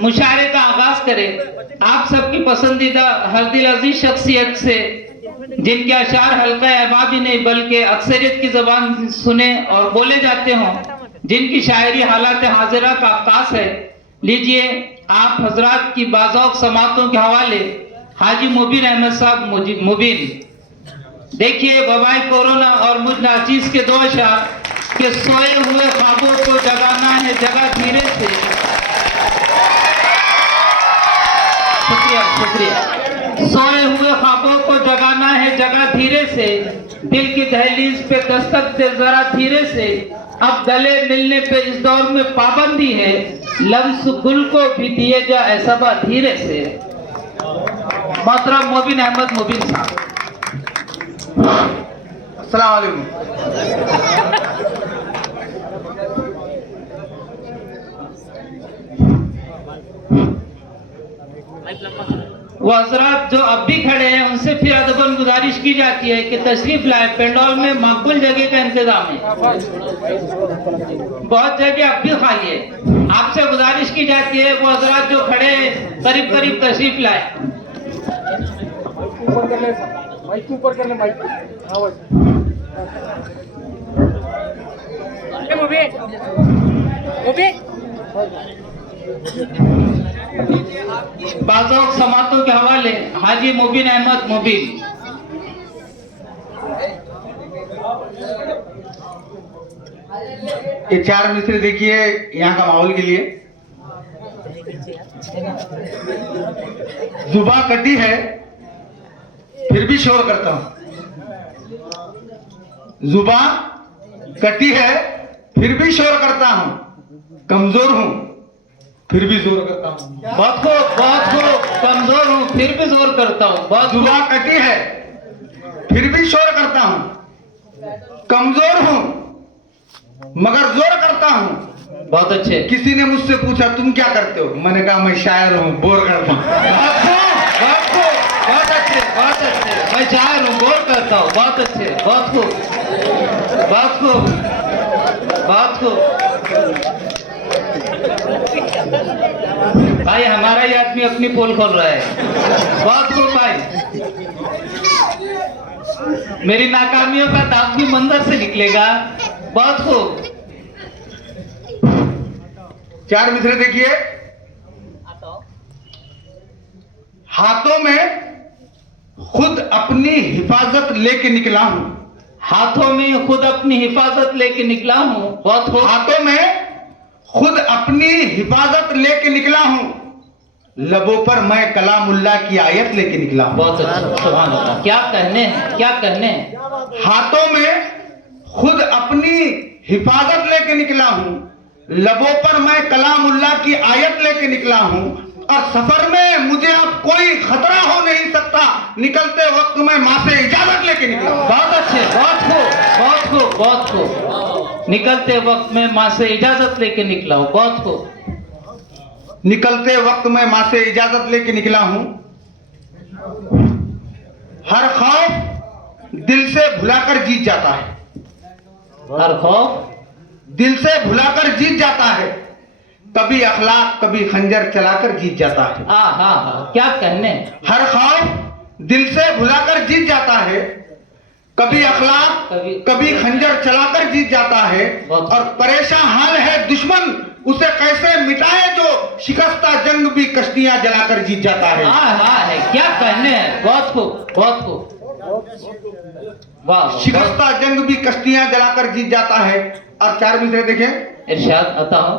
मुशायरे का आगाज करें आप सबकी पसंदीदा हरदिल अजीज शख्सियत से, जिनके अशार हल्का अहबा भी नहीं बल्कि अक्सरियत की जबान सुने और बोले जाते हों, जिनकी शायरी हालात हाजिरा का अक्कास है। लीजिए आप हजरात की बाज़ौक़ समातों के हवाले हाजी मुबीन अहमद साहब मुबीन। देखिए वबाई कोरोना और मुझ नाचीज के दो अशार के सोए हुए ख्वाबों को जगाना है जगह धीरे से। शुक्रिया शुक्रिया। सोए हुए ख्वाबों को जगाना है जगह धीरे से, दिल की दहलीज पे दस्तक दे जरा धीरे से। अब गले मिलने पे इस दौर में पाबंदी है, लफ्ज़ गुल को भी दिए जा ऐसा बा धीरे से। मोहतरम मुबीन अहमद मुबीन साहब। अस्सलाम वालेकुम। वो हजरात जो अब भी खड़े हैं उनसे फिर अदबन गुजारिश की जाती है कि तशरीफ लाए, पेंडोल में मकबूल जगह का इंतजाम है, बहुत जगह अब भी खाली है। आपसे गुजारिश की जाती है वो हजरात जो खड़े हैं करीब करीब तशरीफ लाए। ऊपर कर ले माइक। बाज़ौक़ समातों के हवाले हाजी मुबीन अहमद मुबीन। ये चार मिसरे देखिए यहाँ का माहौल के लिए। जुबा कटी है फिर भी शोर करता हूँ, जुबा कटी है फिर भी शोर करता हूँ, कमजोर हूँ फिर भी जोर करता हूँ। बहुत खूब कमजोर हूँ फिर भी जोर करता हूँ। बहुत जुबा कटी है फिर भी शोर करता हूँ, कमजोर हूँ मगर जोर करता हूँ। बहुत अच्छे। किसी ने मुझसे पूछा तुम क्या करते हो, मैंने कहा मैं शायर हूँ बोर करता हूँ। बहुत अच्छे बहुत अच्छे। मैं शायर हूँ बोर करता हूँ। बहुत अच्छे बहुत खूब बहुत खूब बहुत खूब। भाई हमारा ही आदमी अपनी पोल खोल रहा है। बहुत खूब भाई। मेरी नाकामियों का दाग भी मंदिर से निकलेगा। बहुत खूब। चार मिसरे देखिए। हाथों में खुद अपनी हिफाजत लेके निकला हूं, हाथों में खुद अपनी हिफाजत लेके निकला हूं। बहुत खूब। हाथों में खुद अपनी हिफाजत लेके निकला हूं, लबों पर मैं कलामुल्ला की आयत लेके निकला हूं। बहुत अच्छा सुभान अल्लाह। क्या कहने हैं क्या कहने हैं। हाथों में खुद अपनी हिफाजत लेके निकला हूं, लबों पर मैं कलामुल्ला की आयत लेके निकला हूं, और सफर में मुझे अब कोई खतरा हो नहीं सकता, निकलते वक्त मैं मां से इजाजत लेके निकला। बहुत अच्छे बहुत खूब बहुत खूब बहुत खूब। निकलते वक्त मैं मां से इजाजत लेके निकला हूं। बहुत खूब। निकलते वक्त मैं मां से इजाजत लेके निकला हूं, हर खौफ दिल से भुलाकर जीत जाता है, हर खौफ दिल से भुलाकर जीत जाता है, कभी अखलाक कभी खंजर चलाकर जीत जाता है। हाँ क्या कहने। हर खौफ दिल से भुलाकर जीत जाता है, कभी अखलाक कभी खंजर चलाकर जीत जाता है, और परेशान हाल है दुश्मन उसे कैसे मिटाए जो शिकस्ता जंग भी कश्तियां जलाकर जीत जाता है। है क्या कहने हैं। बहुत खूब बहुत खूब। वाह। शिकस्ता जंग भी कश्तियां जलाकर जीत जाता है। और चार मिसरे देखें। इरशाद आता हूं।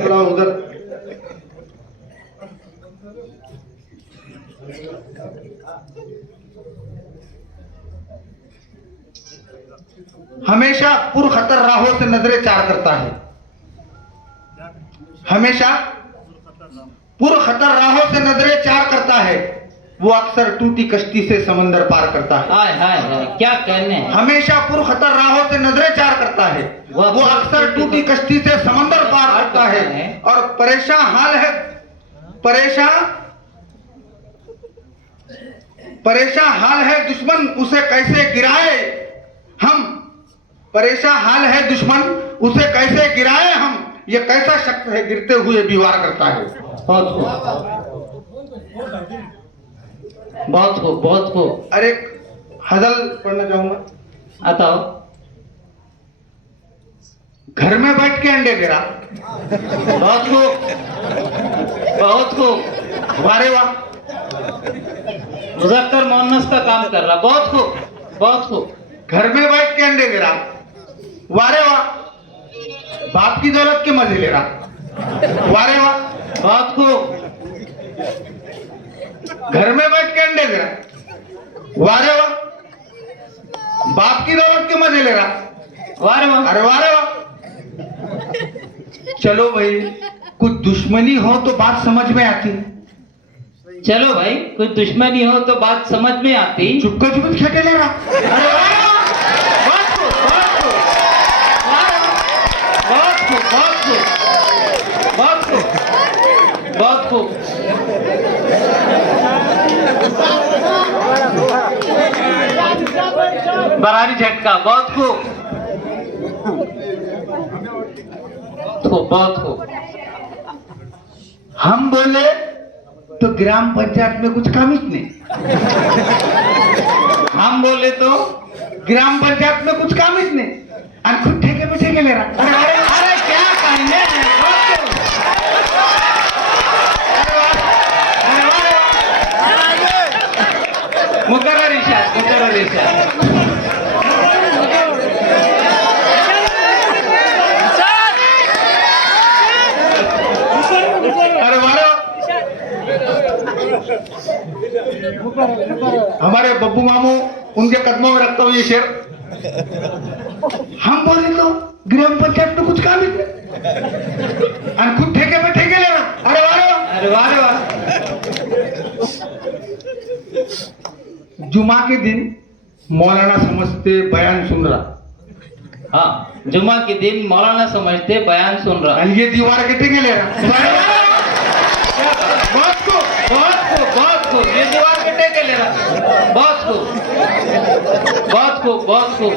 थोड़ा उधर हमेशा पुरखतर राहों से नजरें चार करता है, हमेशा पुरखतर राहों से नजरें चार करता है, वो अक्सर टूटी कश्ती से समंदर पार करता है। हाय क्या कहने हैं। हमेशा पुरखतर राहों से नजरें चार करता है, वो अक्सर टूटी कश्ती से समंदर पार करता है, और परेशान हाल है परेशान हाल है दुश्मन उसे कैसे गिराए, हम परेशान हाल है दुश्मन उसे कैसे गिराए हम, ये कैसा शख्स है गिरते हुए भी वार करता है। बहुत खूब, बहुत खूब, बहुत खूब। अरे हजल पढ़ना चाहूंगा। बताओ। घर में बैठ के अंडे गिरा। बहुत खूब, बहुत खूब। वारे वाह, मुजक्कर मोहन्नस का काम कर रहा। बहुत खूब, बहुत खूब। घर में बैठ के अंडे गिरा। वारे वाह, बाप की दौलत के मजे ले रहा। वारे वाह, बहुत खूब। घर में बैठ के अंडे गिरा। वारे वाह, बाप की दौलत के मजे ले रहा। वाह रे वाह। अरे वारे वाह। चलो भाई, कुछ दुश्मनी हो तो बात समझ में आती। चलो भाई, कोई दुश्मनी हो तो बात समझ में आती। चुपका चुप खेटे ले रहा। अरे वारे वाह, बहुत खूब, बहुत खूब। बहुत खूब, बहुत खूब, बहुत खूब, बहुत खूब। बरारी झटका। बहुत खूब, खूब, बहुत खूब। हम बोले तो ग्राम पंचायत में कुछ काम ही नहीं। हम बोले तो ग्राम पंचायत में कुछ काम ही नहीं, और खुद ठेके पे ठेके ले रहा। अरे वारे वाह, अरे क्या कहने हैं। बहुत खूब। अरे वारे वाह। मुकर्रर इरशाद, मुकर्रर इरशाद। अरे वारे वाह। हमारे बब्बू मामू, उनके कदमों में रखता हूँ ये शेर। हम बोले तो ग्राम पंचायत में कुछ काम ही नहीं, और खुद ठेके पे ठेके ले रहा। अरे वारे वाह। अरे वाह रे वाह। जुमा के दिन मौलाना समझते बयान सुन रहा, हाँ, जुमा के दिन मौलाना समझते बयान सुन रहा। और ये दीवार के ठेके ले रहा। वारे वाह। बहुत खूब, बहुत खूब, बहुत खूब। ये दीवार के टेके ले रहा। बहुत खूब, बहुत खूब, बहुत खूब।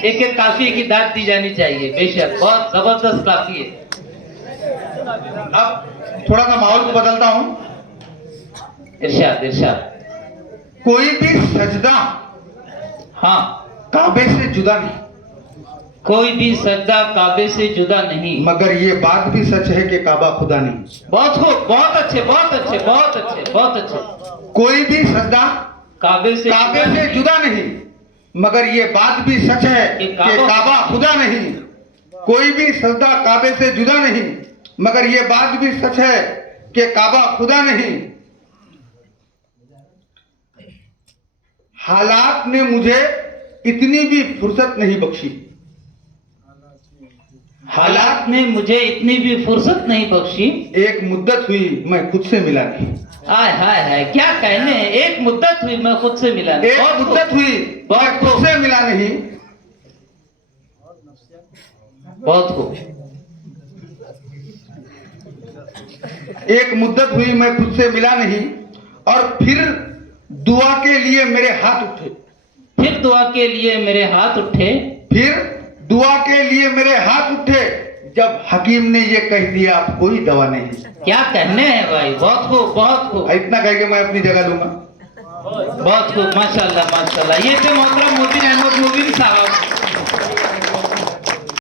एक एक काफी की दाद दी जानी चाहिए। बेशक बहुत जबरदस्त काफी है। अब थोड़ा सा माहौल को बदलता हूँ। इरशाद, इरशाद। कोई भी सजदा हाँ, काबे से जुदा नहीं, कोई भी सजदा काबे से जुदा नहीं। मगर ये बात भी सच है कि काबा खुदा नहीं। बहुत खूब, बहुत अच्छे, बहुत अच्छे, बहुत अच्छे, बहुत अच्छे। कोई भी सजदा काबे से जुदा नहीं, मगर ये बात भी सच है कि कि काबा खुदा नहीं। कोई भी सजदा काबे से जुदा नहीं, मगर ये बात भी सच है कि काबा खुदा नहीं। हालात ने मुझे इतनी भी फुर्सत नहीं बख्शी, हालात ने मुझे इतनी भी फुर्सत नहीं बख्शी। एक मुद्दत हुई मैं खुद से मिला नहीं। हाय हाय हाय, क्या कहने। एक मुद्दत हुई मैं खुद से मिला नहीं। एक बहुत मुद्दत हुई मैं खुद से मिला नहीं। बहुत खूब। एक मुद्दत हुई मैं खुद से मिला नहीं, और फिर दुआ के लिए मेरे हाथ उठे। फिर दुआ के लिए मेरे हाथ उठे। फिर दुआ के लिए मेरे हाथ उठे, जब हकीम ने ये कह दिया अब कोई दवा नहीं। क्या कहने हैं भाई। बहुत खूब, बहुत खूब, इतना कह के मैं अपनी जगह लूंगा। बहुत खूब। माशाल्लाह, माशाल्लाह। ये थे मोहतरम मोतीन अहमद मुबीन साहब।